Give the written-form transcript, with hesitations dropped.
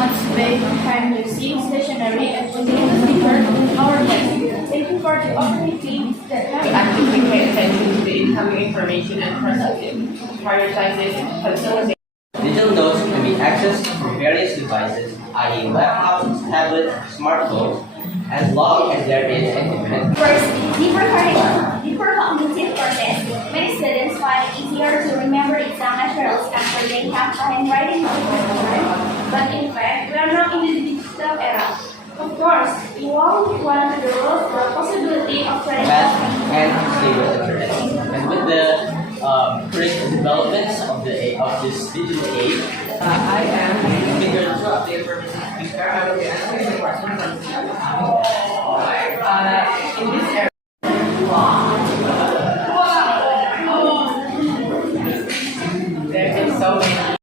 much space, time to see stationary, and continue to defer our guests. Thank you for the opportunity that To actively pay attention to the incoming information and process it, prioritize it, facilitate. Digital notes can be accessed from various devices, i.e. laptops, tablets, smartphones, as long as there is internet. First, deeper cognitive process. Many students find it easier to remember exam materials after they have a handwriting note. But in fact, we are not in the digital era. Of course, we won't want the rules the possibility of Fast and stable internet. And with the current developments of this digital age, I am eager to update purposes speaker. I will be answering the questions. In this area. There is so many